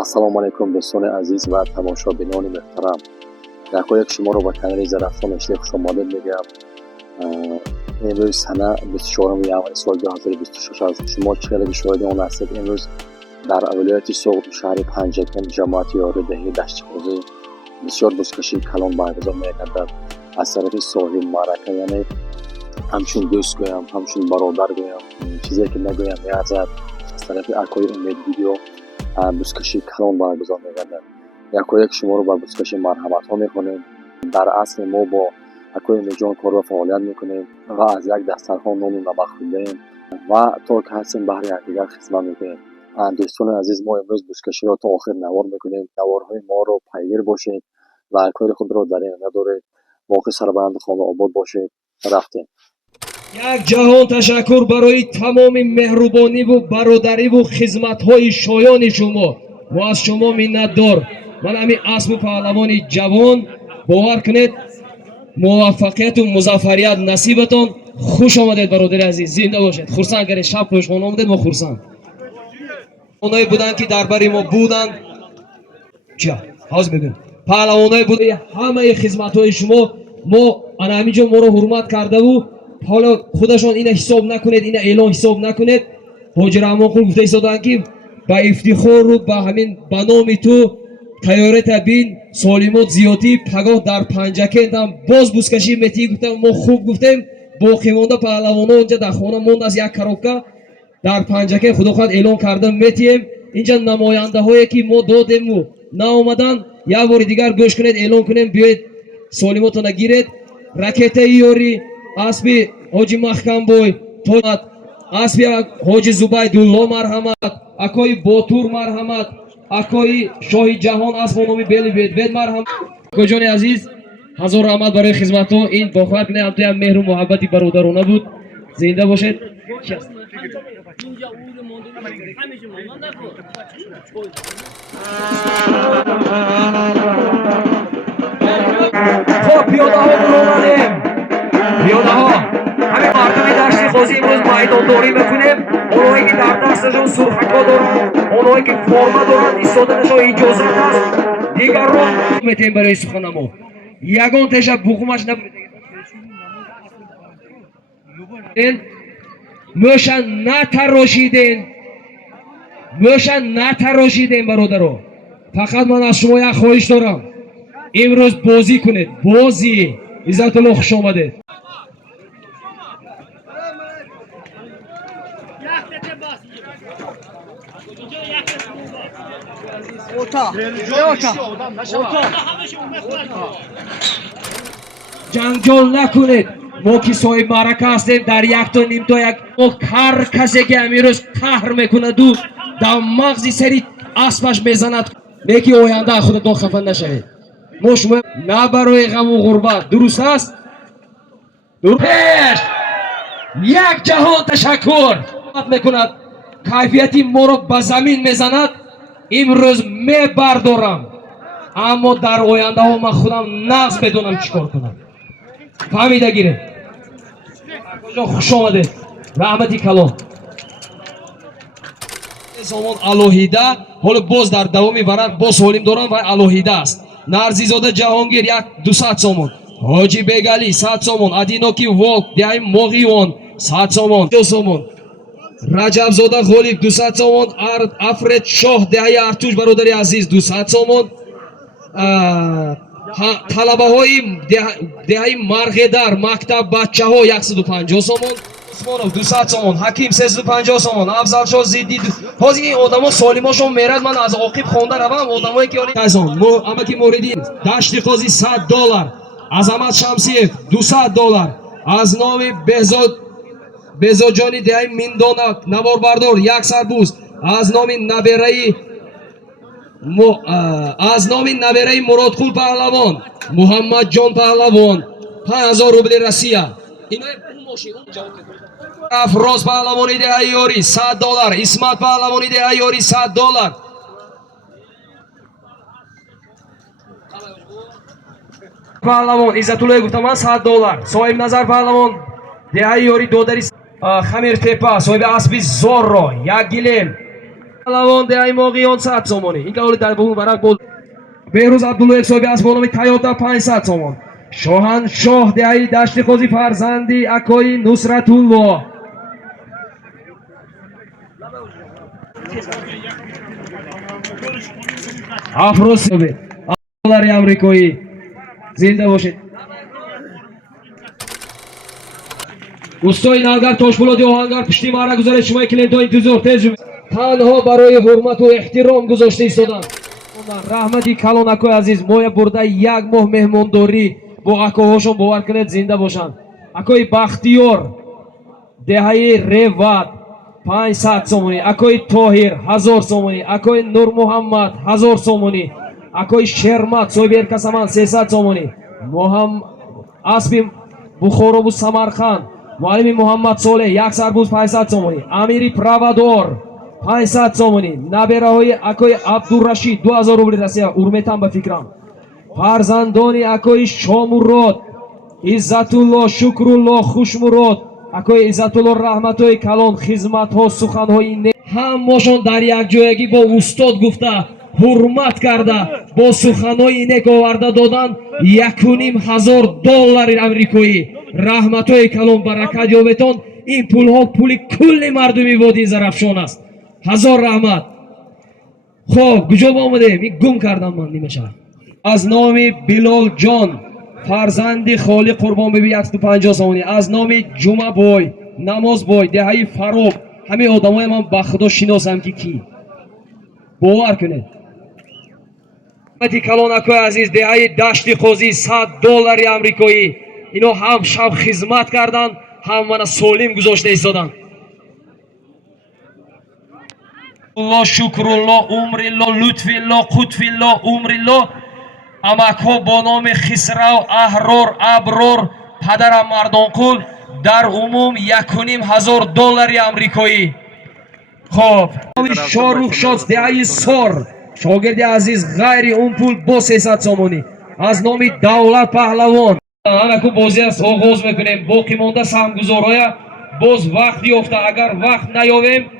ассалому алайкум дӯстони азиз ва тамошобинони муҳтарам. Якояк шуморо ба канали Зарафон Эшли хушомадед мегӯям. Имрӯз сана 24 январи соли 2026 аст. Шумо чӣ хеле шоҳиди он ҳастед. Имрӯз дар вилояти Соғд шаҳри Панҷакен ҷамоати ёридеҳии даштиқозӣ бисёр бузкашии калон баргузор мегардад. Аз тарафи соҳиб маърака, яъне ҳамчун дӯст гӯям, ҳамчун бародар гӯям, чизе ки нагӯям меарзад, аз тарафи акои Умедвидео бузкашии калон баргузор мегардад. Якояк шуморо ба бузкаши марҳаматҳо мехонем. Дар асли мо бо акои Умедҷон кор ва фаъолият мекунем ва аз як дастархон нону намак хӯрдаем ва то ки ҳастем баҳри якдигар хизмат мекунем. дӯстони азиз, мо имрӯз бузкаширо то охир навор мекунем. Наворҳои моро пайгир бошед ва кори худро дар ин надоред. боқи сарбаланди Хонаобод бошед. рафтем. як ҷаҳон ташаккур барои тамоми меҳрубониву бародариву хизматҳои шоёни шумо. мо аз шумо миннатдор. ман ҳамин асбу паҳлавони ҷавон, бовар кунед муваффақияту музаффарият насибатон. хуш омадед бародари азиз, зинда бошед. хурсанд гардед, шаб пӯшхона омадед, мо хурсанд. онҳое буданд ки дар бари мо буданд. чия ҳозир бигӯем, паҳлавонҳое буданд ҳамаи хизматҳои шумо. мо ана ҳаминҷо моро ҳурмат кардаву ҳоло худашон ина ҳисоб накунед, ина эълон ҳисоб накунед. ҳоҷи Раҳмонқул гуфта истоданд ки ба ифтихору ба ҳамин ба номи ту тайёрета бин солимот зиёдӣ пагоҳ дар Панҷакентам боз бузкашӣ метӣ. гуфтам мо хуб гуфтем. боқимонда паҳлавонҳо онҷа дар хона монд аз як коробка дар Панҷакен худохоҳад эълон карда метием. инҷа намояндаҳое ки мо додему наомадан, як бори дигар гӯш кунед, эълон кунем, биёед солимотона гиред. ракетаи ёрӣ, асби ҳоҷи Маҳкамбой, асби ҳоҷи Зубайдулло марҳамат, акои Ботур марҳамат, акои Шоҳи ҷаҳон асбо номи Бели Ведвед марҳамат. акоҷони азиз, ҳазор раҳмат барои хизматҳо. ин бохвар кунед, ҳамтоям меҳру муҳаббати бародарона буд. зинда бошед. хоб пиёдаҳо буромадем. пиёдаҳо ҳамин мардуми дашти қозӣ имрӯз майдондорӣ мекунем. онҳое ки дар дасташон сурхако доранд, онҳое ки форма доранд, истоданашон иҷозат аст. дигарро метем барои суханамо. ягон теша буғумаш мӯша натарошиден. мӯша натарошиден бародаро. фақат ман аз шумо як хоҳиш дорам. имрӯз бозӣ кунед. бозӣ. иззатулло хуш омадед. ҷанҷол накунед. мо ки соҳиб маърака ҳастем, дар якто нимто як ҳар касе ки амирӯз қаҳр мекунаду дар мағзи сари аспаш мезанад, меки оянда худатон хафа нашавед. мо шумо на барои ғаму ғурбат. дуруст аст? дуруст. як ҷаҳон ташаккур мекунад, кайфияти моро ба замин мезанад. имрӯз мебардорам, аммо дар ояндаҳо ман худам нағз медонам чӣ кор кунам. фаҳмида гиред. акоҷон хуш омадед. раҳмати калон. замон алоҳида, ҳоло боз дар давоми варақ боз солим доранд ва алоҳида аст. Нарзизода Ҷаҳонгир 200 сомон, ҳоҷи Бегали 100 сомон, Адиноки Волк деҳаи Моғивон 100 сомон, 2 сомон, Раҷабзода Ғолиб 200 сомон, Афред Шоҳ деҳаи Артуш бародари азиз 200 сомон, талабаҳои деҳаи Марғедар мактаб бачаҳо 150 сомон, Усмонов 200 сомон, Ҳаким 350 сомон, Афзалшоҳ Зидди. ҳозир ин одамо солимошон мерад, ман аз оқиб хонда равам. одамое ки амаки мориди Дашти Қозӣ $100, Азамат Шамсиев $200, аз номи Беҳзодҷони деҳаи Миндона наворбардор 1 сарбуз, аз номи набераи Муродқул паҳлавон Муҳаммадҷон паҳлавон 5000 рубли Россия. афроз паҳлавони деҳаи ёрӣ $100, Исмат паҳлавони деҳаи ёрӣ $100, паҳлавон Иззатуллои гуфтаман $100, соҳиб Назар паҳлавон деҳаи ёрӣ додари Хамиртепа, соҳиби асби Зорро 1 гилем, پهلوان دهی ماقیان 100 سومانی این قولی در بون برق بود بهروز عبدالله حسابی از بانوی تیاتا 500 سومان شاهنشاه دهی دشت خوزی فرزندی اکوی نصرت الله افروز دلار امریکایی زنده باشید دوستای ناگر تاشپولادی آهنگر پشتی مرا گذارید شما کلینتون انتظار تیز تنها برای حرمت و احترام گذاشته ایستادن رحمتی کلان اکوی عزیز موی برده یک ماه مهمانداری با اکوهاشون باور کنید زنده باشند اکوی بختیار دهی روت 500 سومانی اکوی طاهر 1000 سومانی اکوی نور محمد 1000 سومانی اکوی شرمت سوی برکسمان 300 سومانی اسبی بخورو سمرخان معلم محمد صالح 100 بوز 500 سومانی امیری پروادور 500 سومانی نبره های اکوی عبدالرشید 2000 روبل رسیه ارمتن به فکرم فرزندانی اکوی شاموراد عزت الله شکر الله خوشموراد اکوی عزت الله رحمت های کلان خدمت ها سخن های همشون در یک جایگی با استاد گفته حرمت کرده با سخن های نیک آورده دادن 1500 دلار امریکایی رحمت های کلان برکت یابتون این پول ها پولی کل مردمی وادی زرافشان است 1000 رحمت خب کجا آمده می گم کردم من نیمه از نام بلال جان فرزند خالی قربان ببی 150 سومانی از نام جمعه بای نماز بای دهی فروغ همه آدمای من با خدا شناسم که کی باور کنید کلان اکوی عزیز دهی دشت خوزی 100 دلار امریکایی اینا هم شب خدمت کردن هم من سالم گذاشته ایستادن الله شکر الله عمر الله لطف الله قطف الله عمر الله امک ها با نام خسرو احرار ابرار پدرم مردانقول در عموم 1500 دلار امریکایی خب شاروخ شاد دهی سار شاگرد عزیز غیر اون پول با 300 سومانی از نام دولت پهلوان همکو بازی است آغاز میکنیم باقی مانده سهمگزارهای باز وقت یافته اگر وقت نیاویم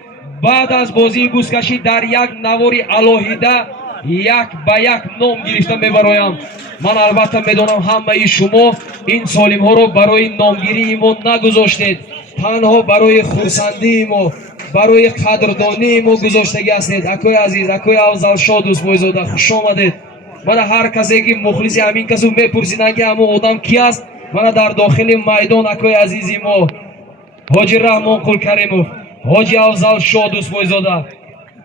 بعد از بازی بوسکشی در یک نواری علاهیده یک به یک نام گرفته میبرایم من البته میدونم همه شما این سالم ها رو برای نامگیری ما نگذاشتید تنها برای خورسندی ما برای قدردانی ما گذاشتگی هستید اکوی عزیز اکوی افضل شاه دوست بایزاده خوش آمدید من هر کسی که مخلصی همین کسو میپرسیدن که همون آدم کی است من در داخل میدان اکوی عزیزی ما حاجی رحمان قل کریموف حاجی افضل شاه دوست بایزاده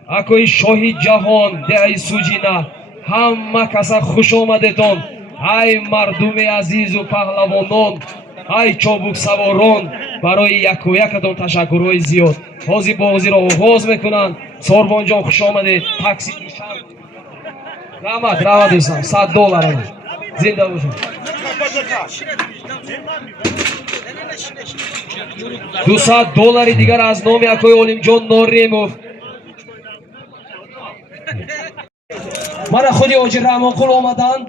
اکوی شاهی جهان دهی سوجینه همه کسا خوش آمدتان ای مردم عزیز و پهلوانان ای چابک سواران برای یک و یکتان تشکرهای زیاد حاضی بازی را آغاز میکنند ساربان جان خوش آمدید تاکسی رحمت دوستان 100 دلار زنده باشید 200 دلار دیگر از نام اکوی علیم جان ناریموف من خودی حاجی رحمان قل آمدن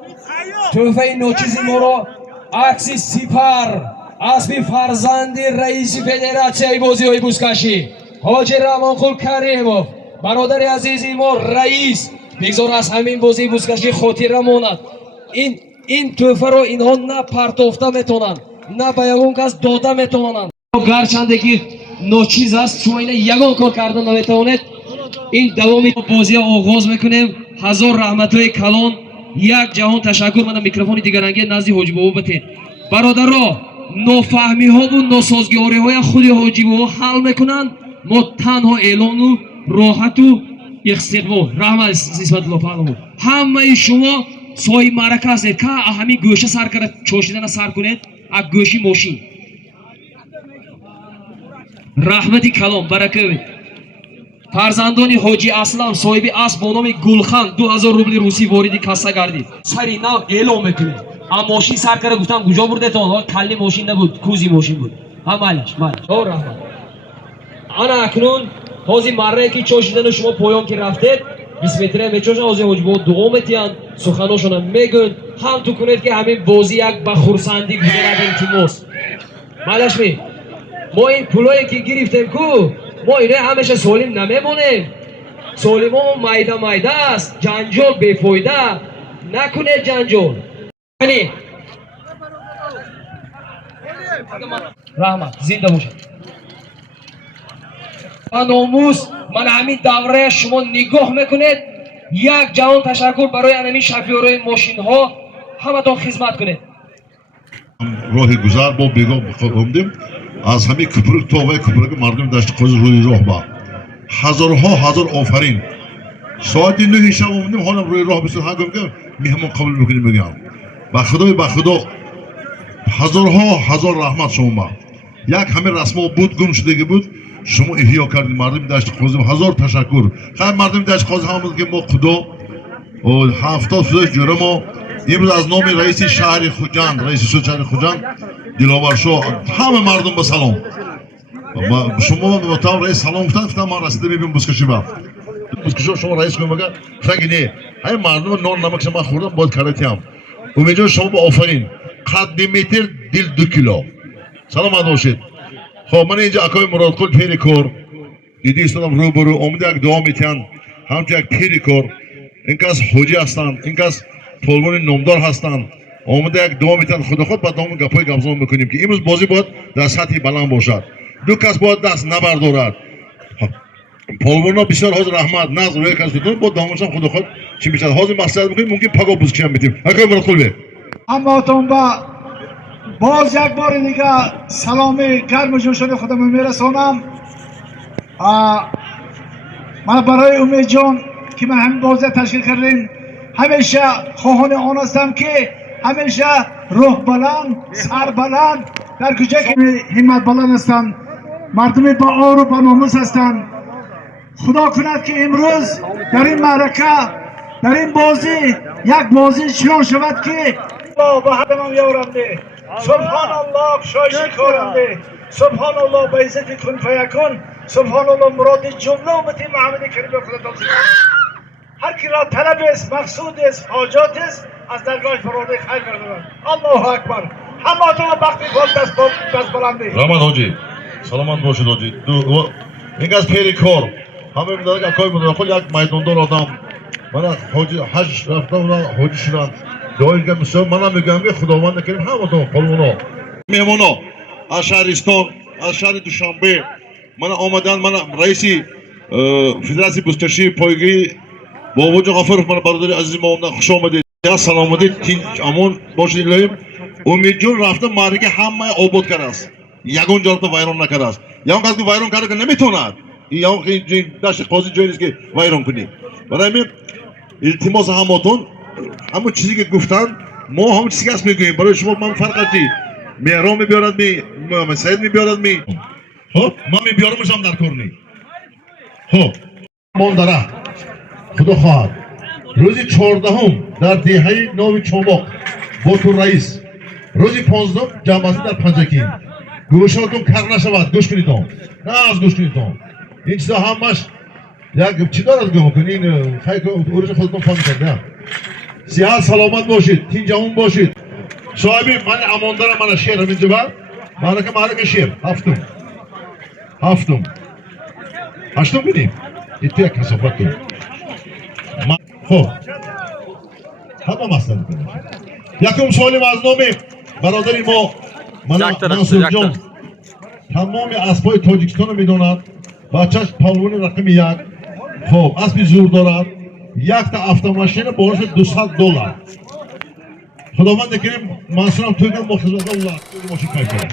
تحفه نوچیزی ما را عکسی سپر اسبی فرزند رئیس فدراسیون بازی های بوسکشی حاجی رحمان قل کریموف برادر عزیزی ما رئیس بگذار از همین بازی بوسکشی خاطر ماند این تحفه را اینها نه پرتافته میتونن نه به یگان کس داده میتونن گرچنده که نوچیز است شما اینه یگان کار کردن نمیتونید این دوامی بازی آغاز میکنیم 1000 رحمت های کلان یک جهان تشکر من میکروفون دیگرانگی نزدی حاجی بابا بتید برادر را نافهمی ها و ناسازگاری های خود حاجی بابا حل میکنن ما تنها اعلان و راحت و استقبال رحمت نسبت الله پهلوان همه شما سای مرکه هستید که همین گوشه سر کرد چاشیدن سر کنید از گوشی ماشین رحمتی کلام برکه فرزندانی حاجی اسلام صاحبی اسب با نام گلخان 2000 روبل روسی واردی کاسه گردید سری نو اعلام میکنید اما ماشین سر کرده گفتم کجا برده تا کلی ماشین نبود کوزی ماشین بود همالش او رحمت انا اکنون حاضی مره که چاشیدن شما پایان که رفتید 20 متره میچوشن حاضی حاجی با دعا میتین سخناشون میگن هم تو کنید که همین بازی یک بخورسندی گذرد التماس مالش می ما این پولایی که گرفتیم کو ما اینه همیشه سالم نمیمونیم солимон майда майда аст, ҷанҷол бефоида накунед, ҷанҷол. раҳмат, зинда бошед. ба номус ман ҳамин давраи шумо нигоҳ мекунед. як ҷавон ташаккур барои анами шофёрои мошинҳо, ҳаматон хизмат кунед. роҳи гузар бо бегоҳ омдем аз ҳамин кӯприк то вай кӯприки мардуми дашти қозӣ рӯи роҳ ба ҳазорҳо ҳазор офарин. соати 9 шаб омдем ҳолам рӯи роҳ бисод ҳангоми ки меҳмон қабул мекунем мегӯям ба худо ҳазорҳо ҳазор раҳмат шумо ба як ҳамин расмо буд гум шудагӣ буд шумо иҳё кардед мардуми дашти қозӣ ҳазор ташаккур. хай мардуми дашти қозӣ ҳамон ки мо худо 70 сӯзаш ҷӯра мо имрӯз аз номи раиси шаҳри Хуҷанд, раиси суд шаҳри Хуҷанд Диловаршоҳ ҳама мардум ба салом. шумо мотам раис салом гуфтам ман расида мебинам бускашиба бускашо шумо раис гумага фаги не ҳай мардум нон намакша ман хӯрдам бояд каратиам умедҷон шумо ба офарин қадди метр дил 2 кило саломат бошед. хоб ман инҷа акои Муродқул пери кор диди истодам рӯбарӯ омада як дуо метиҳанд ҳамчун як пери кор ин кас ҳоҷӣ ҳастанд ин кас полвони номдор ҳастанд омада як дуо метиҳанд худо худ ба доми гапҳои гапзон мекунем ки имрӯз бозӣ бояд дар сатҳи баланд бошад. ду кас бояд даст набардорад. полвонҳо бисёр ҳозир раҳмат наз рӯя кас дудон бо домошам худо худ чӣ мешад ҳозир маслиҳат мекунем мумкин паго бузкишам метем акои Муродқул бе ҳамаатон ба боз як бори дига саломи гарму ҷӯшони худамон мерасонам. ман барои умедҷон ки ман ҳамин бозия ташкил кардем ҳамеша хоҳони он ҳастам ки ҳамеша рӯҳбаланд сарбаланд дар куҷае ки ҳимматбаланд ҳастанд мардуми ба ору ба номус ҳастанд. худо кунад ки имрӯз дар ин маърака дар ин бозӣ як бозӣ чунон шавад ки ба ҳадамам ёрамде субҳаналлоҳ шойши корамде субҳаналлоҳ ба иззати кун фаякун субҳаналлоҳ муроди ҷумла уммати муҳаммади карим худо тавсил ҳар ки ро талабест мақсудест ҳоҷотест аз даргоҳи фародаи хайр гардонад. аллоҳу акбар. ҳамаатон бахти фол дастбаландӣ. раҳмат ҳоҷӣ саломат бошед ҳоҷӣ. ин кас пери кор ҳама мидонад акои Муродқул як майдондор одам мана ҳоҷӣ ҳаҷ рафтан ҳоҷӣ шуданд доига мусоим манам мегӯям ки худованд карим ҳамаатон полвоно меҳмоно аз шаҳристон аз шаҳри Душанбе мана омаданд. мана раиси федератсияи бузкашии пойгои бобоҷон ғафуров мана бародари азизи мо омаданд хуш омадед. саломатӣ тинч амон бошед илоҳим. умедҷон рафта маърика ҳамаи обод кардааст ягон ҷоро вайрон накардааст. ягон кас ки вайрон карда наметавонад ягон дашти қозӣ ҷое нест ки вайрон кунӣ. барои ҳамин илтимос ҳамаатон ҳамон чизе ки гуфтанд мо ҳамон чизе ки аст мегӯем. барои шумо ман фарқ чи меҳром мебиёрад ми саид мебиёрад ми хоб ман мебиёрамашам дар кор ни хоб мон дара худо хоҳад рӯзи 14 дар деҳаи Нови Чомоқ Ботур раис рӯзи 15 ҷамъбастӣ дар Панҷакин. гӯшотон кар нашавад. гӯш кунедон на аз гӯш кунедон ин чиза ҳамаш як чӣ дорад гӯҳ ин хайко урӯзи худтон фаҳмидед. сиҳат саломат бошед тинҷамон бошед. соҳиби мани амондарам мана шерам инҷа бар маърака шер ҳафтум бинем иту як касофат кунем. хоб ҳама маслиҳат мекунем. якум суолим аз номи бародари мо Мансурҷон тамоми аспҳои Тоҷикистонро медонад. бачаш палвони рақами 1 хоб аспи зур дорад. якта автомошина ба орӯши $200. худованде карим мансурам тӯйгам бо хизматда улад мошин кайф кард.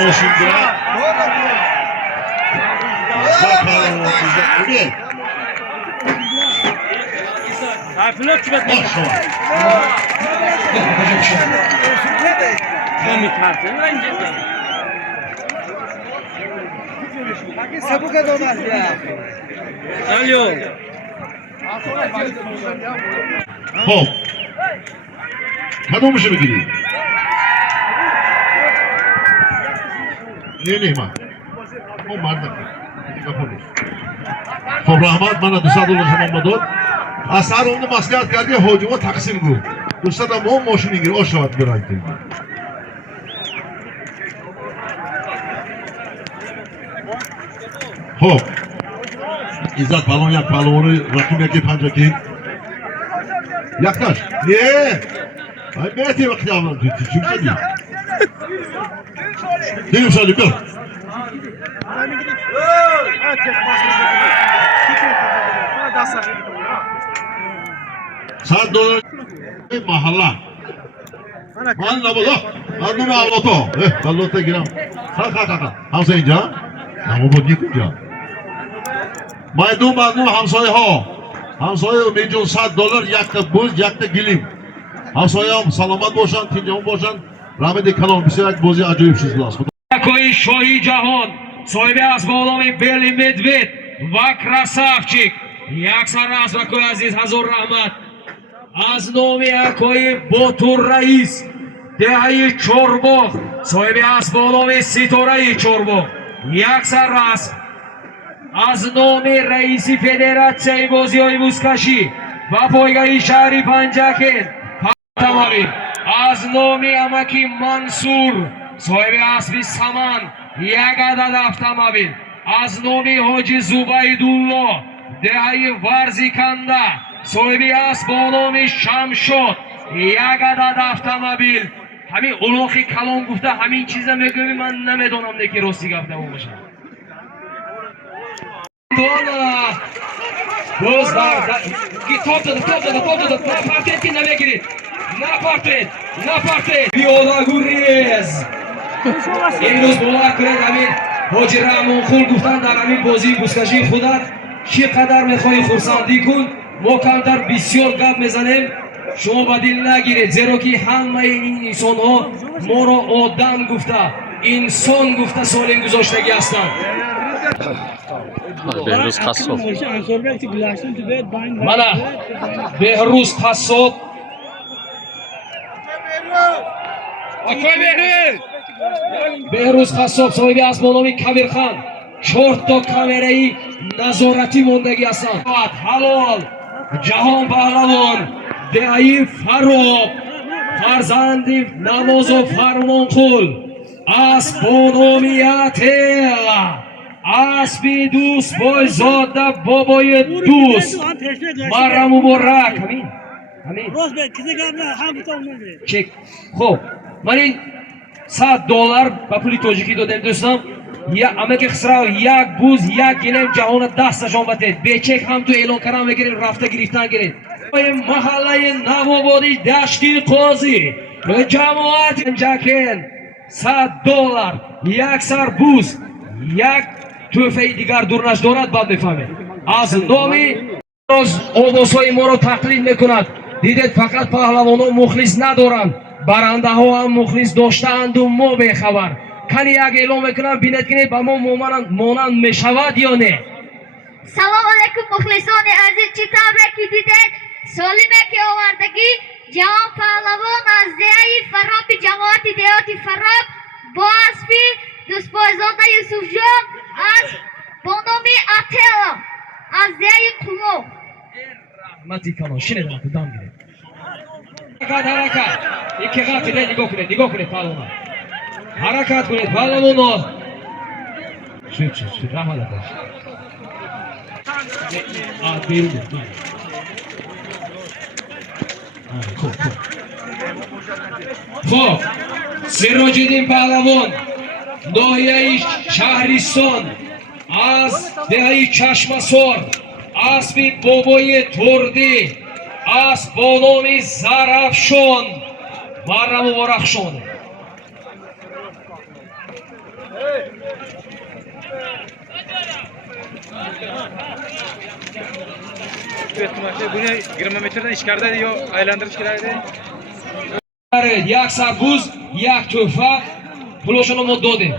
мошиндира خب کدومشو بگیری؟ نه من مرد نکنم. خب رحمت من $200 شما داد. از سر اون مصلحت کردی حاجی‌ها تقسیم گو. $200 ما ماشین میگیره آشوات برای تو. خب izzat palon yak paloni raqib yaki panjaki yaklash ay meti bakacağım çünkü değil değil söyle gör saat dolar mahalla Manla bu da. Anlama avloto. Avlota giram. Ha. Hamsa inja. Namu bu nikunja. Maydu hamsoy ho. Hamsoy milyon $100 yakta buz yakta gilim. Hamsoyam salomat boşan, tinjam boşan. Rahmeti kalon bisirak bozi acayipsiz las. Такой шои ҷаҳон соҳиби асболоми Бели Медвед ва красавчик яксар аст вакои азиз ҳазор раҳмат аз номи акои Ботур раис деҳаи Чорбоғ соҳиби асболоми Ситораи Чорбоғ яксар аст аз номи раиси Федератсияи бозиҳои бузкашӣ ва пойгаи шаҳри Панҷакен тамавин аз номи амаки Мансур соҳиби асби Саман як адад автомобил аз номи ҳоҷи Зубайдулло деҳаи Варзиканда соҳиби асб бо номи Шамшод як адад автомобил ҳамин улоқи калон гуфта ҳамин чиза мегӯями ман намедонам неки рости гафта бошад партиятки намегиред напартред биёлагурез имрӯз бовар кунед ҳамин ҳоҷи Раҳмонқул гуфтан дар ҳамин бозии бузкашии худат чӣ қадар мехоҳӣ хурсандӣ кун мо камтар бисёр гап мезанем шумо ба дил нагиред зеро ки ҳамаи ин инсонҳо моро одам гуфта инсон гуфта солим гузоштагӣ ҳастанд بهروز قصاب мана беҳрӯз қассоб беҳрӯз қассоб соҳиби асб бо номи Кабирхан 4 то камераи назоратӣ мондагӣ ҳастанд ҳалол ҷаҳон паҳлавон деҳаи Фароб фарзанди Намозов Фармонқул асб бо номи Ател асби дӯст бойзода бобои дӯст марра муборак чек хуб ман ин $100 ба пули тоҷикӣ додем дӯстам амаки хисрав як буз як гилем ҷаҳона дасташон ватед бечек ҳам ту эълон кардан мегиред рафта гирифтан гиред маҳаллаи Навободи дашти қозӣ ҷамоати Панҷакен $100 як сар буз як тӯҳфаи дигар дурнаш дорад баъд мефаҳмед аз номи овозҳои моро тақлид мекунад дидед фақат паҳлавонҳо мухлис надоранд барандаҳо ҳам мухлис доштаанду мо бехабар кани як эълон мекунам бинед ки ба мо монанд мешавад ё не салом алайкум мухлисони азиз чӣ тавре ки дидед солиме ки овардагӣ ҷавон паҳлавон аз деҳаи Фароби ҷамоати деҳоти Фароб бо асби дӯстбойзода Юсуфҷон асб бо номи Атела аз деҳаи Қулло раҳмати калон шинедам дам гиред ҳаракат икиғати нигоҳ кунед паҳлавон ҳаракат кунед паҳлавоно раҳмат аташ хуб Сироҷиддин паҳлавон ноҳияи Шаҳристон аз деҳаи Чашмасор асби бобои Турдӣ асб бо номи Зарафшон марра муборак шон Buni 20 metrdan ichkarida yo aylantirish kerak edi. як сарбуз як тӯҳфа пулошоно мо додем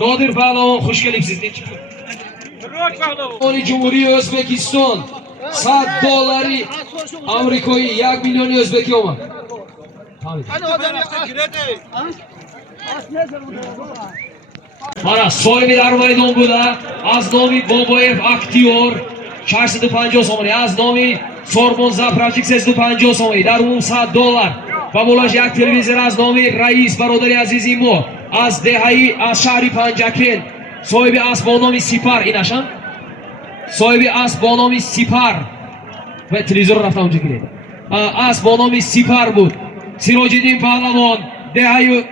нодир паҳлавон хуш келибсиз оли ҷумҳурии O'zbekiston $100 амрикоӣ 1 миллиони o'zbeki омад мана соҳиби дар майдон буда аз номи Бобоев Актиёр 650 сомонӣ аз номи Сорбон заправчик 350 сомонӣ дар умум $100 ва болаш як телевизор аз номи Раис бародари азизи мо аз деҳаи аз шаҳри Панҷакен соҳиби асб бо номи Сипар инашам صاحب اسب با نام سپر و تلویزیون رفتم اونجا گرید اسب با نام سپر بود. سراج الدین پهلوان دهه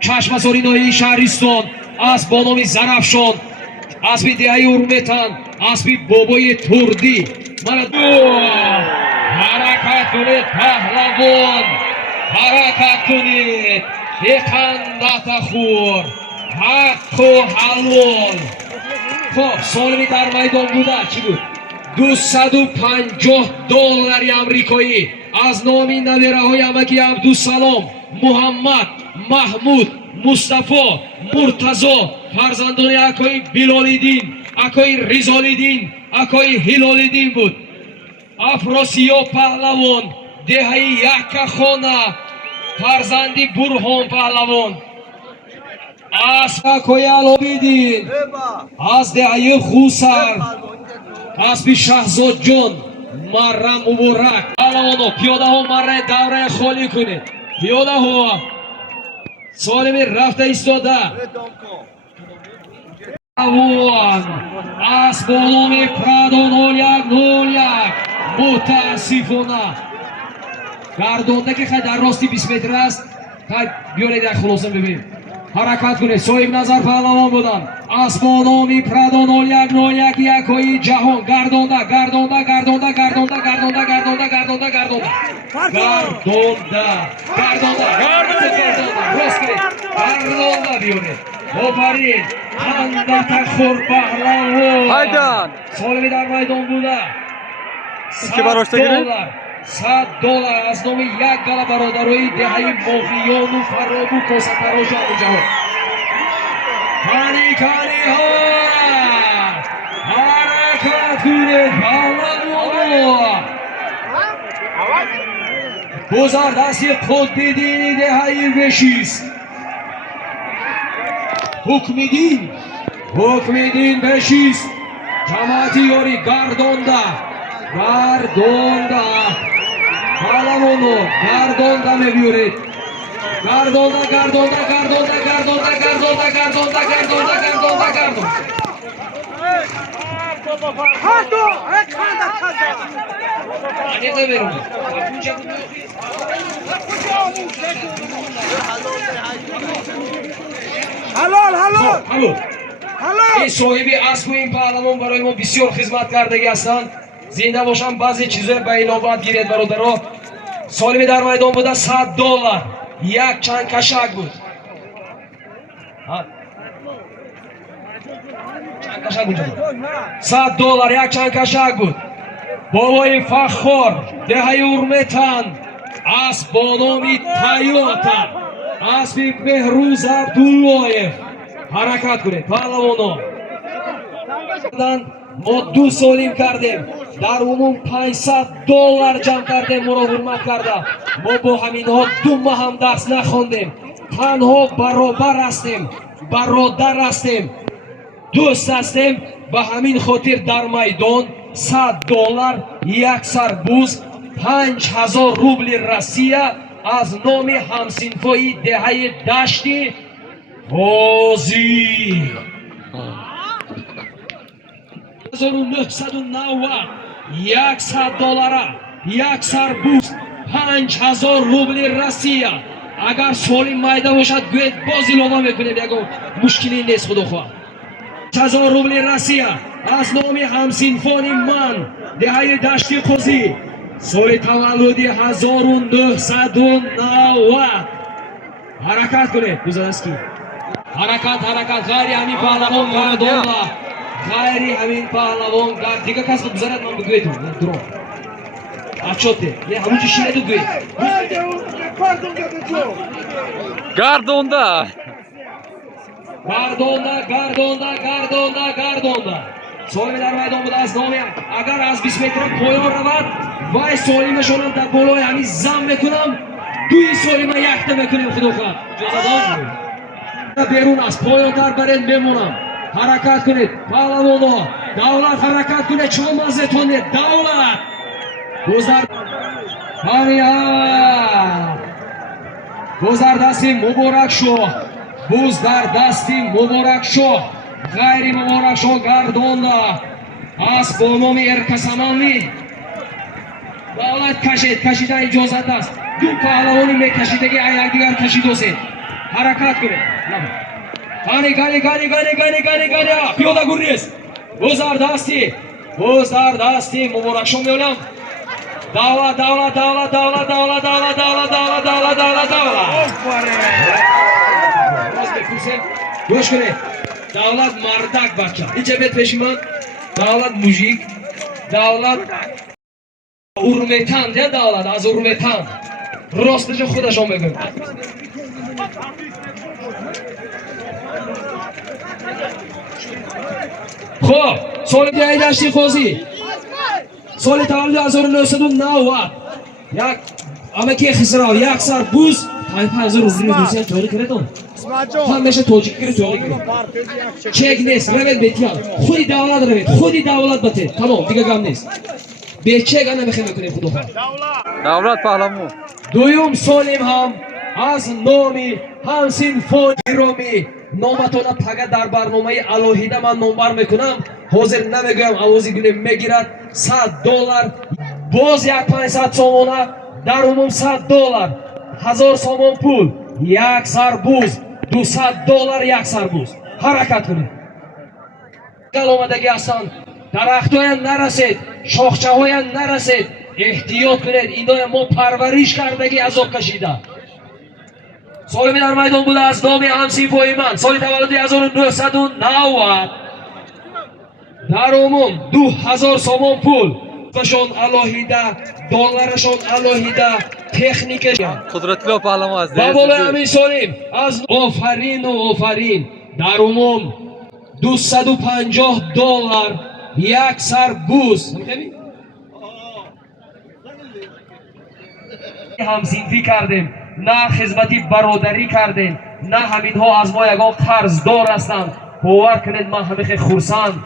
چشمساری ناحیه شهرستان. اسب با نام زرافشان، اسب دهه ارمتن، اسب بابای تردی. حرکت کنید پهلوان، حرکت کنید. خندت خور حق و حلال. خب سالمی در میدان بوده چی بود؟ $250 امریکایی از نام نویره های امکی عبدالسلام، محمد، محمود، مصطفی، مرتضی، فرزندان اکای بلالیدین، اکای رزالیدین، اکای هلالیدین بود. افراسیاب پهلوان دهه یک خانه فرزندی برهان پهلوان. اسب اکای علابیدین از دهه خوسر، اسب شهزاد جان مرم مبارک. پهلوانا پیاده ها مره دوره خالی کنید. پیاده ها سالمی رفته ایستاده. پهلوان اسب با نام پرادو 0101 متاسفانه گردانده که خیلی در راستی 20 متر است. خیلی بیارید یک خلاصه ببینید. حرکت کنید. صاحب نظر پهلوان بودن. اسب با نام پرادو 0101 یکایی جهان گردانده گردانده گردانده گردانده گردانده گردانده گردانده گردانده راست کنید. گردانده بیارید. آفرین. خندت خور پهلوان. سالمی در میدان بوده. $100 از نام یک گل برادرای دهه مافیان و فراب و کاسه‌تراش جهان. کانی ها حرکت کنید پهلوان. گذار دستی قطب دینی دهه بشیست. حکم دین بشیست. جماعتی یاری گردانده پهلوانو گردانده میبیورید. گردانده گردانده گردانده گردانده گردانده گردانده گردانده گردانده گردانده. این صاحب اسب و این پهلوان برای ما بسیار خدمت کردگی هستند. زنده باشن. بعضی چیزای بینابند گیرید برادرها. سالمی در میدان بوده. $100 یک چند کشک بود. چند کشک بود $100 یک چند کشک بود. بابای فخار دهه ارمتن اسب با نام تیوتا، اسب بهروز عبداللهیف. حرکت کنید پهلوانا. ما 2 سالیم کردیم. در عموم $500 جمع کردیم. ما را حرمت کرده. ما با همین ها 2 ماه هم درس نخواندیم. تنها برابر هستیم، برادر هستیم، دوست هستیم. به همین خاطر در میدان $100 یک سربوز 5000 روبل روسیه از نام همسینفایی دهه دشتی غازی. 1990 $100 یک سربوز 5000 روبل روسیه. اگر سالی مایده باشد گوید باز اضافه میکنیم. یک مشکلی نیست. خدا خواه. 1000 روبل روسیه از نام همسینفانی من دهه دشتی قاضی. سال تولدی 1990. حرکت کنید. بزرسکی حرکت غیر همین پهلوان گردانده، غیر همین پهلوان دیگه کس بگذارد من بگویدم درو اچوته نه همونجا شیره دوگوید گردونده سالمی در میدان بوده از نامی. اگر از 20 متر پایان رود وای سالیمشونم در بالای همین زم میکنم. 2 سالیم یکته میکنیم. خدا خواهد بیرون از پایان تر برید میمونم. حرکت کنید پهلوانا. دولت حرکت کنید. چون مزتونه دولت گذر دستی مبارک شو. بوز در دستی مبارک شو. غیر مبارک شو گردانده. اسب با نام ارکسمانی دولت کشیدن اجازت است. دو پهلوانی میکشیدگی یکدیگر کشیدوسید. حرکت کنید. گانی پیاده گریز. بزار دستی مبارک شما میولم. دولت گوش کنید. دولت مردک بچه اینجا بیت پیش من. دولت موژیک دولت اورمتن یا دولت از اورمتن راستش خودشون میگن. خب سال دیگه داشتی خوزی سال تولد 1990 یک اما که خسرا یک سر بوز 5000 روزی توری کردن همیشه توجیه کرد چک نیست روید بیتیان خودی دولت بته تمام دیگه گم نیست به چک انا بخیر میکنیم خدا دولت پهلوان دویم سالیم هم از نامی همسین فاجیرومی نامتون پگه در برنامه الوهیده من نمبر میکنم حاضر نمیگویم آوازی گونه میگیرد $100 باز یک 500 سامانه در عموم $100 1000 سامان پول یک سربوز $200 یک سربوز حرکت کنید گل آمدگی هستند درختای نرسید شاخچه های نرسید احتیاط کنید اینا ما پرورش کردگی عذاب کشیده سالمی در میدان بوده از نام همسین فایمن سال تولد 1990 در عموم 2000 سامان پول شون الوهیده دلارشون الوهیده تکنیکش قدرتلی پهلوان از با بالای همین سالیم از آفرین در عموم $250 یک سربوز همسینفی کردیم نه خدمتی برادری کردیم نه همین ها از ما یگان قرضدار هستند باور کنید من همیشه خرسند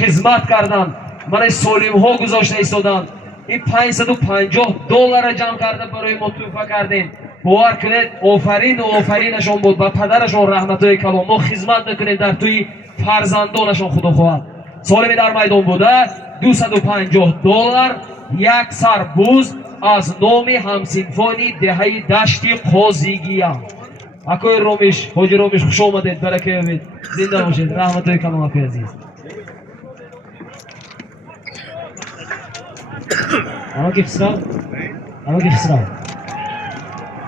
خدمت کردم من سالیم ها گذاشته ایستادم این $550 جمع کرده برای ما توفه کردیم باور کنید آفرینشون بود و پدرشون رحمتای کلام ما خدمت نکنیم در توی فرزندانشون خدا خواهد سالمی در میدان بوده $250 یک سربوز از نام همسینفانی دهه دشتی قاضیگیان اکوی رومیش حاجی رومیش خوش آمدید برکه بید زنده باشید رحمتای کلام اکوی عزیز اما که خسرا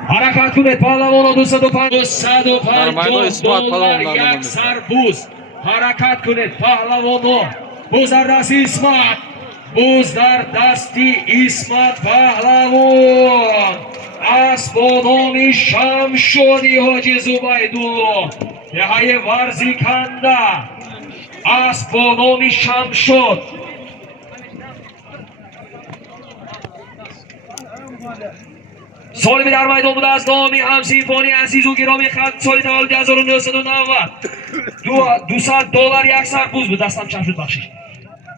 حرکت کنید پهلوان $250 یک سربوز حرکت کنید پهلوان بوز در دستی اسمت پهلوان اسبانان شمشادی حاجی زبیدالله دهه ورزی کنده اسبانان شمشاد سالمی در میدان بوده از نامی همسینفانی عزیز و گرامی خط سال تولد 1990 $200 یک سربوز بود دستم چند شد بخشش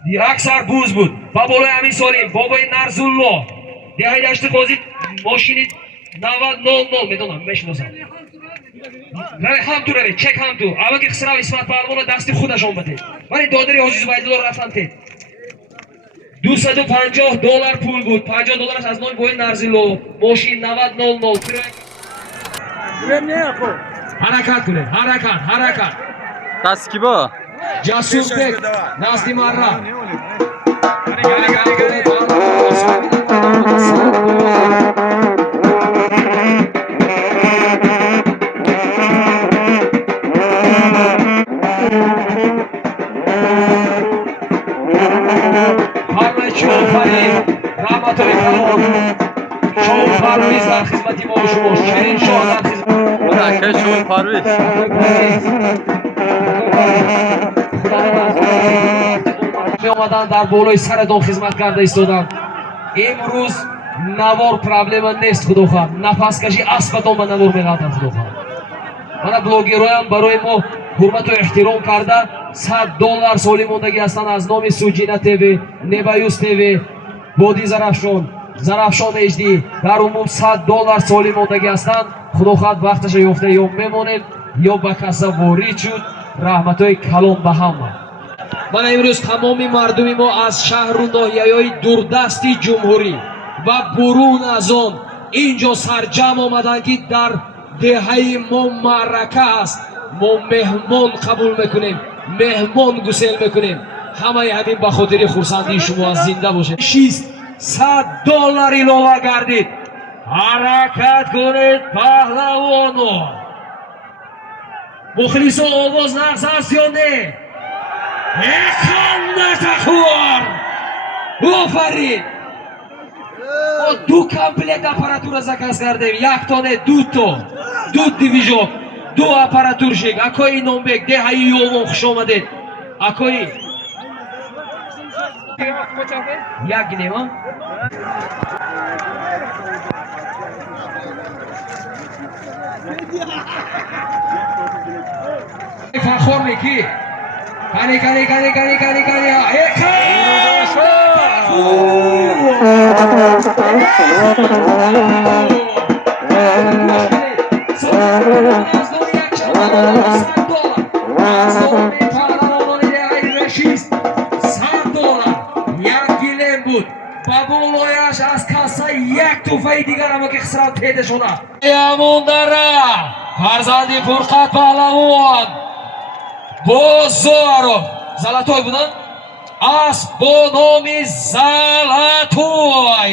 یک سربوز بود و بالای همین سالیم بابای نرزالله دهه دشت قاضی ماشینی 9000 میدونم میشناسم روی هم تو روی چک هم تو اول که خسرا اسمت پهلوان دستی خودش آمده ولی دادری حاجی زبیدالله رفتن تید $250 پول بود $50 از نام بابای نرزالله ماشین 9000 حرکت کنه حرکت دست کی با جاسوس بک نزدی مرا همه چوفری رحمت الکلام شما پرویز در خدمتی ما شما شیرین شاه در خدمت شما پرویز می آمدن در بالای سرتان خدمت کرده ایستادم امروز نوار پرابلم نیست خدا خواهد نفس کشی اسبتان به نوار میگردن خدا خواهد من بلوگرایم برای ما حرمت و احترام کرده $100 سالی موندگی هستند از نام سوجینا تیوی نبایوس تیوی بودی زرافشان اجدی در عموم $100 سالی موندگی هستند خدا خواهد وقتش یافته یا میمونیم یا به کسا وارد شد رحمتای کلام به همه мана имрӯз тамоми мардуми мо аз шаҳру ноҳияҳои дурдасти ҷумҳурӣ ва бурун аз он инҷо сарҷамъ омаданд ки дар деҳаи мо маърака аст. мо меҳмон қабул мекунем, меҳмон гусел мекунем. ҳамаи ҳамин ба хотири хурсандии шумо аз зинда бошед. $100 илова гардид. ҳаракат кунед паҳлавоно. мухлисон овоз нағз аст ё не? Натахуар! Офарин! Мо ду комплект аппаратура заказ кардем. Яктоне дуто, ду дивижок, ду аппаратуршик. Акои Номбек, деҳаи Ёвон хуш омадед. Акои як гинема? Фахор меки. Кани. Бабулояш аз касса як туфаи дигар амаки хисрат педа шуда. Ямондара фарзанди Фурқат паҳлавон Бозоров Залатой буданд. Асп бо номи Залатой,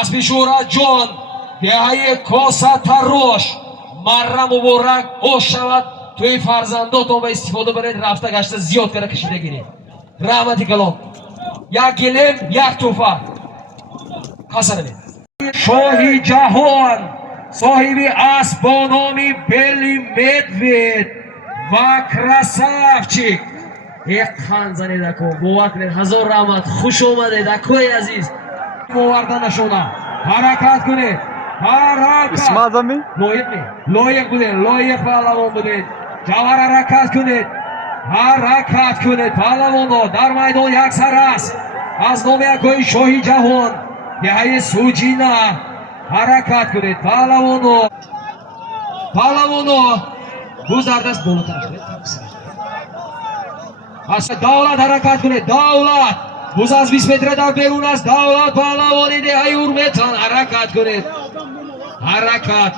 аспи Шӯратҷон, деҳаи Коса Тарош. Марра муборак ош шавад. Туи фарзандотон ба истифода баред, рафта гашта зиёд кара кашида гиред. Раҳмати калом. Як гилем, як туфа. Хасанавед. Шоҳи ҷаҳон, соҳиби асп бо номи Бели Медвед ва Красавчик. Қанд занед ако, бовар кунед. Ҳазор раҳмат, хуш омадед акои азиз. Боварда нашона. Ҳаракат кунед. Ҳаракат. Лоиқ будед, лоиқ паҳлавон будед. ҷавҳар ҳаракат кунед. Ҳаракат кунед. Паҳлавоно дар майдон яксар аст. аз номи акои Шоҳи ҷаҳон, деҳаи Суҷина. ҳаракат кунед. Паҳлавоно буз дар даст болотар шудед. Давлат ҳаракат кунед. Давлат буз аз 20 метра дар берун аст. Давлат паҳлавони деҳаи Урметан. ҳаракат кунед. ҳаракат.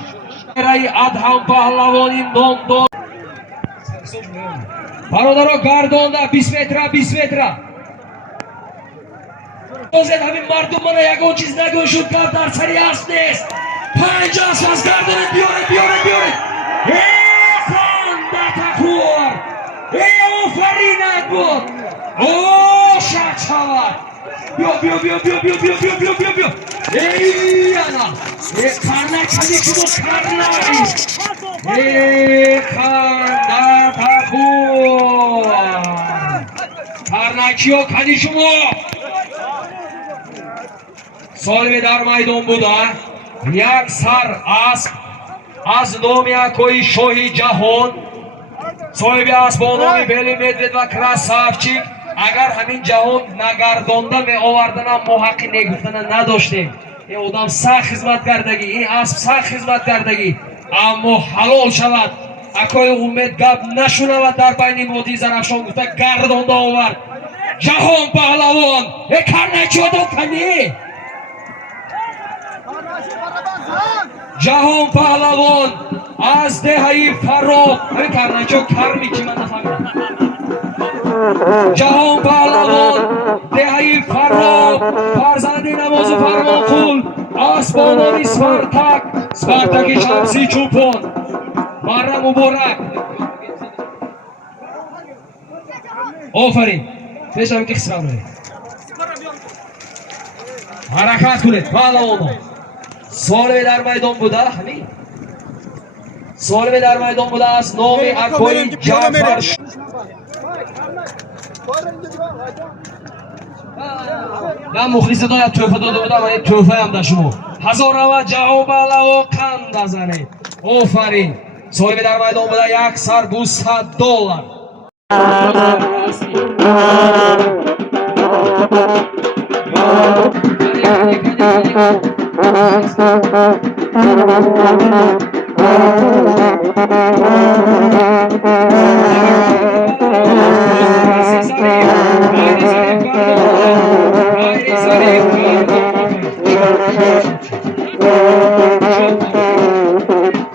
раи Адҳам паҳлавони номдор. бародаро гардонда 20 метра. Дозед ҳамин мардум мана ягон чиз нагӯшуд, гап дар сари асп нест. 5 асп аз гардонед биёред. Натахуар. Офаринад буд. Шад шавад. Биё. Ана. Карнак кани шумо карнак. Натахуар. Карнакчиё кани шумо. солиме дар майдон буда. як сар асп аз номи акои Шоҳи ҷаҳон, соҳиби асп бо номи Бели Медвед ва Красавчик. агар ҳамин ҷаҳон нагардонда меоварданам мо ҳаққи негуфтана надоштем. ин одам сахт хизмат кардагӣ, ин асп сахт хизмат кардагӣ, аммо ҳалол шавад. акои Умед гап нашунавад дар байни Модии Зарафшон гуфта гардонда овард. ҷаҳон паҳлавон карначодо кани. ҷаҳон паҳлавон аз деҳаи Фароб. карначо карми ки ман нафаҳмидам. ҷаҳон паҳлавон деҳаи Фароб, фарзанди намозу Фармонқул, аст бо номи Спартаки Шамсӣ Чӯпон. марра муборак. офарин. пешавки хисрамрӯ. ҳаракат кунед паҳлавоно. солиме дар майдон буда. ҳамин солиме дар майдон буда аз номи акои Ҷаъфар. я мухлиси доя тӯҳфа дода будам, ин тӯҳфаам дар шумо. ҳазор равад ҷаҳон паҳлавон қанд назанед. офарин. солиме дар майдон буда. як сар бу $100. zarif, gayri zarif pahlavon, gayri zarif pahlavon.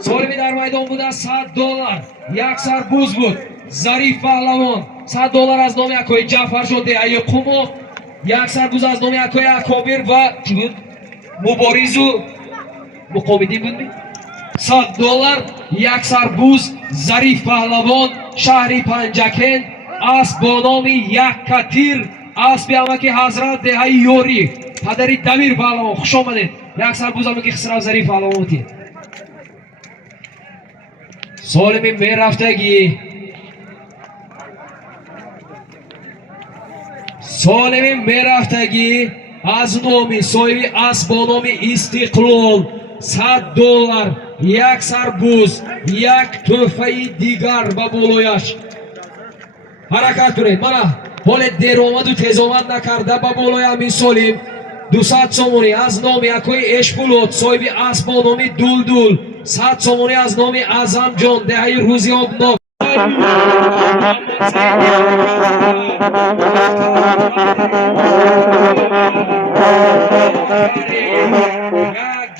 Solimi dar maydon buda $100. Yak sarbuz bud. Zarif pahlavon. $100 az nomi akoy Jafar shode ay Qumov. Yak sarbuz az nomi akoy Akobir va Muborizu muqomidin budmi? $100 yak sarbuz Zarif pahlavon shahri Panjakent as bo nomi yak katir asbi amaki Hazrat dehai yori padari Damir pahlavon xush omaded. Yak sarbuz amaki Xisrav Zarif pahlavon budi. Solimi meraftagi Solimi meraftagi az nomi sohibi as bo nomi Istiqlol $100 yak sarbuz yak tuhfai digar ba boloyash harakat kured. Mana hole deromadu tezomad nakarda ba boloya min solim 200 somoni az nomi akoy eshpulot sohibi as bo nomi Duldul 100 somoni az nomi Azamjon dehai ruzi obnov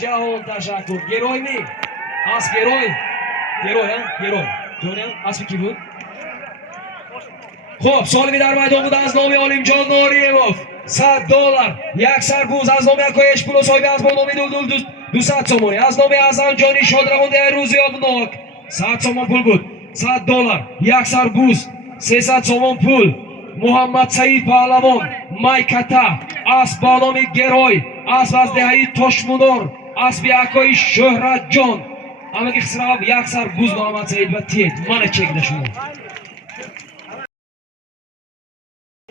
Jahon tashakkur. Geroy mi? As geroy. Geroy ha? Geroy. Dönüyorum. As ki bu? Xo'p, solimi dar maydon buda az nomi Olimjon Noriyevov $100. Yak sarbuz az nomi akoyesh pulo sohibi az bo nomi Duldul 200 somoni az nomi Azamjoni Shodravon der ruzi obnok 100 somon pul bud. $100 yak sarbuz 300 somon pul. Muhammad Said pahlavon Maykata as bo nomi Geroy as az dehai Toshmunor asbi akoy Shohratjon amaki Xisrav yak sarbuz Muhammad Said va Tet mana chekda shuni.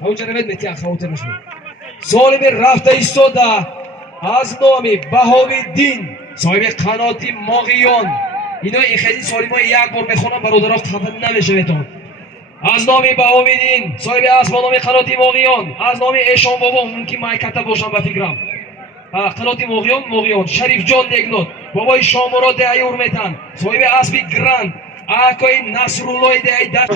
Haujarevet metiya khawtermish. Solimi rafta istoda az nomi Bahoviddin sohibi qanoti Mog'iyon. Ino kheli solimoy yak bor mekhonam barodaroq xafa namiشه beton. از نام باومیدین صاحب از با نام قناتی موقیان از نام اشان بابا ممکن مایکتا باشم به فکرم قناتی موقیان شریف جان دگلوت بابای شامورا دهی ارمتن صاحب اسبی گراند آقای نصرالله دهی دچ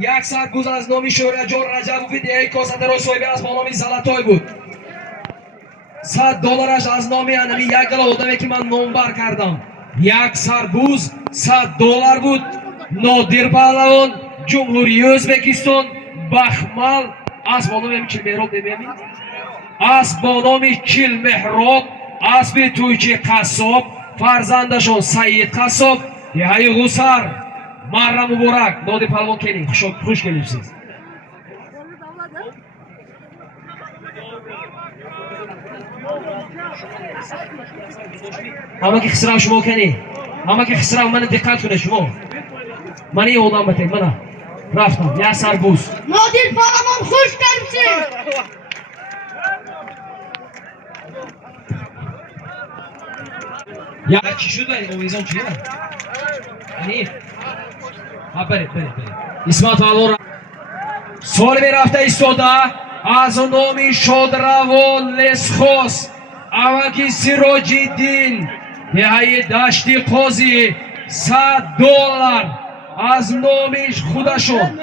یک سرگوز از نامی شورجان رجبوفی دهی کاسده را صاحبی از با نامی زلطای بود $100 از نامی انمی یک گل آدمی که من نامبر کردم یک سرگوز $100 بود. نادر پهلوان جمهوری ازبکستان بخمل از با نامی چیل مهراب نمیم از با نامی چیل مهراب اسب تویچی قصاب فرزندشان سید قصاب دهی غسر مهر مبارک نادر پهلوان کنی خوش کنیم سیز همه که خسرام شما کنی همه که خسرام من دقت کنه شما من یه آدم بتیم من رفتم یه سربوز نادر پهلوان خوش کنیم یا چی شده این اویزان چیه؟ یعنی برید اسمت آلو سال می رفته ایستاده از نامی شادروان لسخوس اوکی سراجی دین دهی دشتی قاضی $100 از نامیش خودشون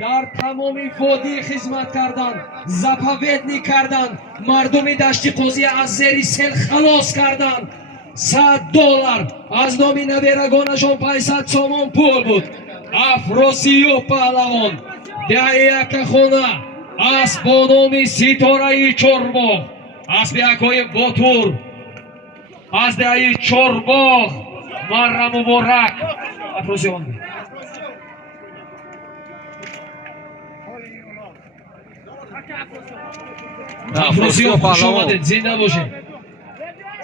در تمامی وادی خدمت کردن زپاودنی کردن مردمی دشتی قاضی از زیر سیل خلاص کردن $100 از نامی نویرگانشان 500 سومون پول بود. افراسیاب پهلوان دهی یک خونه از با نامی ستاره چورباغ از بیاکای باتور از دهی چورباغ مهر مبارک افراسیاب افراسیاب خوش آمدید زنده باشید.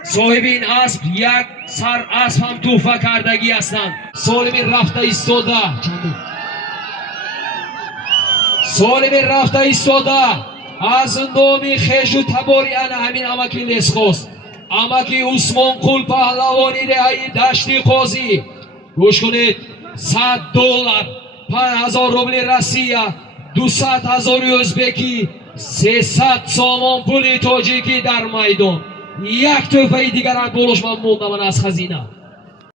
صاحب این اسب یک سر اسب هم توفه کردگی هستند. سالمی رفته ایستاده سالمی رفته ایستاده از نامی خیش و تباری انا همین امکی لسخوست амаки Усмонқул паҳлавони реҳаи дашти қозӣ. гӯш кунед, $100, 5000 рубли Россия, 200,000 o'zbeki, 300 somon puli tojiki dar maydon. Yak to'fai digar ham bo'lishman bo'ldaman az xazina.